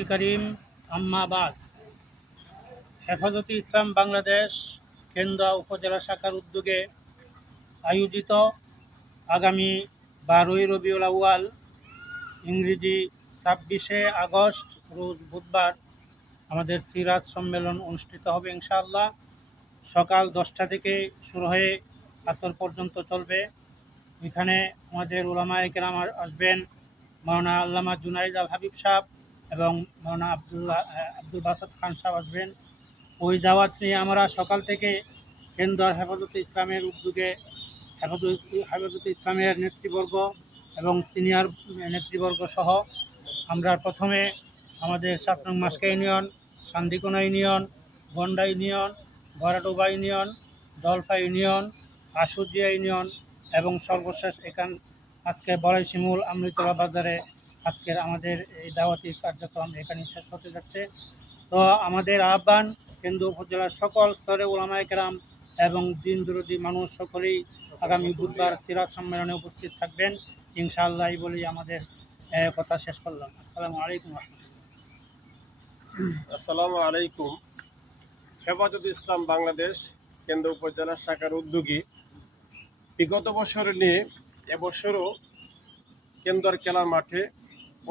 আল করিম, আম্মা বাদ। হেফাজতে ইসলাম বাংলাদেশ কেন্দ্র উপজেলা শাখার উদ্যোগে আয়োজিত আগামী 12ই রবিউল আউয়াল ইংরেজি 26শে আগস্ট রোজ বুধবার আমাদের সিরাত সম্মেলন অনুষ্ঠিত হবে ইনশাআল্লাহ। সকাল 10টা থেকে শুরু হয়ে আসর পর্যন্ত চলবে। এখানে আমাদের উলামায়ে কেরাম আসবেন, মাওলানা আল্লামা জুনাইদ আল হাবিব সাহেব এবং মাওলানা আব্দুল বাসাত খান সাহেব আসবেন। ওই দাওয়াত নিয়ে আমরা সকাল থেকে কেন্দ্র হেফাজতে ইসলামের উদ্যোগে হেফাজতে ইসলামের নেতৃবর্গ এবং সিনিয়র নেতৃবর্গ সহ আমরা প্রথমে আমাদের 7 নং Maska union, Sandikona union, Gonda union, Baradoba union, Dalpa union, Ashujia union এবং সর্বশেষ আজকে বড়াই শিমুল আমৃতলা বাজারে আজকের আমাদের এই দাওয়াতি কার্যক্রম এখানে শেষ হতে যাচ্ছে। তো আমাদের আহ্বান, কেন্দ্র উপজেলার সকল স্তরে উলামায়ে কেরাম এবং দিন বিরোধী মানুষ সকলেই আগামী বুধবার সিরাত সম্মেলনে উপস্থিত থাকবেন ইনশাআল্লাহ। এই বলেই আমাদের কথা শেষ করলাম। আসসালামু আলাইকুম রহমতুল্লাহ। আসসালামু আলাইকুম। হেফাজতে ইসলাম বাংলাদেশ কেন্দ্র উপজেলা শাখার উদ্যোগী বিগত বছর নিয়ে এবছরও কেন্দ্র খেলার মাঠে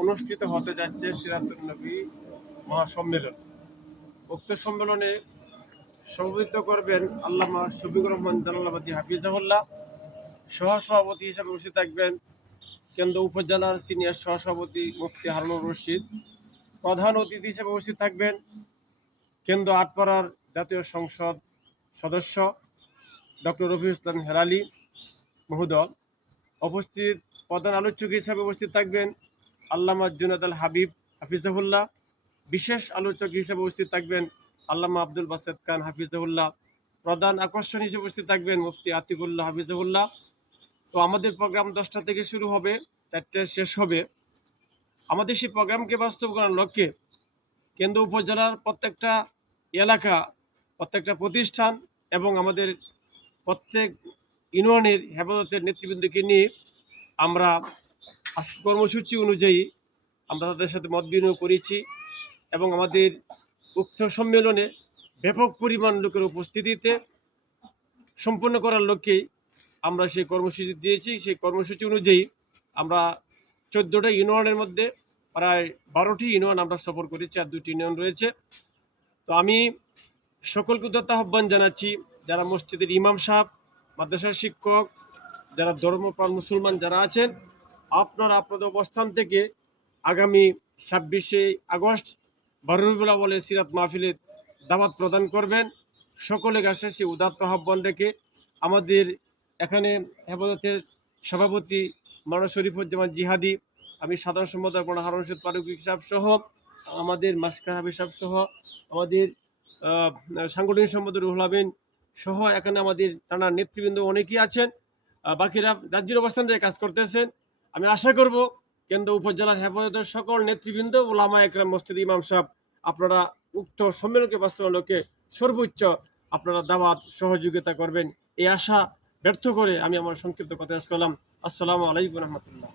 অনুষ্ঠিত হতে যাচ্ছে সিরাতুন নবী মহাসম্মেলন। উক্ত সম্মেলনে সভাপতিত্ব করবেন আল্লামা শফিকুর রহমান জালালাবাদী হাফিজাহুল্লাহ। সহসভাপতি হিসেবে উপস্থিত থাকবেন কেন্দ্র উপজেলার সিনিয়র সহসভাপতি মুফতি হারুনুর রশিদ। প্রধান অতিথি হিসেবে উপস্থিত থাকবেন কেন্দ্র আটপাড়ার জাতীয় সংসদ সদস্য ডক্টর রফিকুল ইসলাম হেলালি মহোদয়। উপস্থিত প্রধান আলোচক হিসেবে উপস্থিত থাকবেন আল্লামা জুনাইদ আল হাবিব হাফিজাহুল্লাহ। বিশেষ আলোচক হিসেবে উপস্থিত থাকবেন আল্লামা আব্দুল বাসাত খান হাফিজাহুল্লাহ। প্রধান আকর্ষণ হিসেবে উপস্থিত থাকবেন মুফতি আতিকুল্লাহ হাফিজাহুল্লাহ। তো আমাদের প্রোগ্রাম 10টা থেকে শুরু হবে, 4টায় শেষ হবে। আমাদের সেই প্রোগ্রামকে বাস্তবায়নের লক্ষ্যে কেন্দ্র উপজেলার প্রত্যেকটা এলাকা, প্রত্যেকটা প্রতিষ্ঠান এবং আমাদের প্রত্যেক ইউনিয়নের হেফাজতের নেতৃবৃন্দকে নিয়ে আমরা কর্মসূচি অনুযায়ী আমরা তাদের সাথে মত বিনিময় করেছি এবং আমাদের উক্ত সম্মেলনে ব্যাপক পরিমাণ লোকের উপস্থিতিতে সম্পন্ন করার লক্ষ্যেই আমরা সেই কর্মসূচি দিয়েছি। সেই কর্মসূচি অনুযায়ী আমরা 14টা ইউনিয়নের মধ্যে প্রায় 12টি ইউনিয়ন আমরা সফর করেছি, আর 2টি ইউনিয়ন রয়েছে। তো আমি সকলকে উদাত্ত আহ্বান জানাচ্ছি, যারা মসজিদের ইমাম সাহেব, মাদ্রাসার শিক্ষক, যারা ধর্মপ্রাণ মুসলমান যারা আছেন, আপনারা আপনাদের অবস্থান থেকে আগামী 26শে আগস্ট 12 রবিউল আউয়ালের সিরাত মাহফিলের দাওয়াত প্রদান করবেন। সকলের কাছে সেই উদাত্ত আহ্বান রেখে আমাদের এখানে হেফাজতের সভাপতি মাওলানা শরীফুজ্জামান জিহাদি, আমি সাধারণ সম্পাদক মাওলানা হারুন রশিদ ফারুকী সাহেব সহ আমাদের মাসকা হাবিব সাহেব সহ আমাদের সাংগঠনিক সম্পাদক রুহুল আমিন সহ এখানে আমাদের টানা নেতৃবৃন্দ অনেকেই আছেন, বাকিরা রাজ্যের অবস্থান থেকে কাজ করতেছেন। আমি আশা করব কেন্দ্র উপজেলার হেফাজতের সকল নেতৃবৃন্দ, উলামায়ে কেরাম, মসজিদ ইমাম সাহেব, আপনারা উক্ত সম্মেলনকে বাস্তবায়নের লক্ষ্যে সর্বোচ্চ আপনারা দাওয়াত সহযোগিতা করবেন, এই আশা ব্যর্থ করে আমি আমার সংক্ষিপ্ত কথা শেষ করলাম। আসসালামু আলাইকুম রহমতুল্লাহ।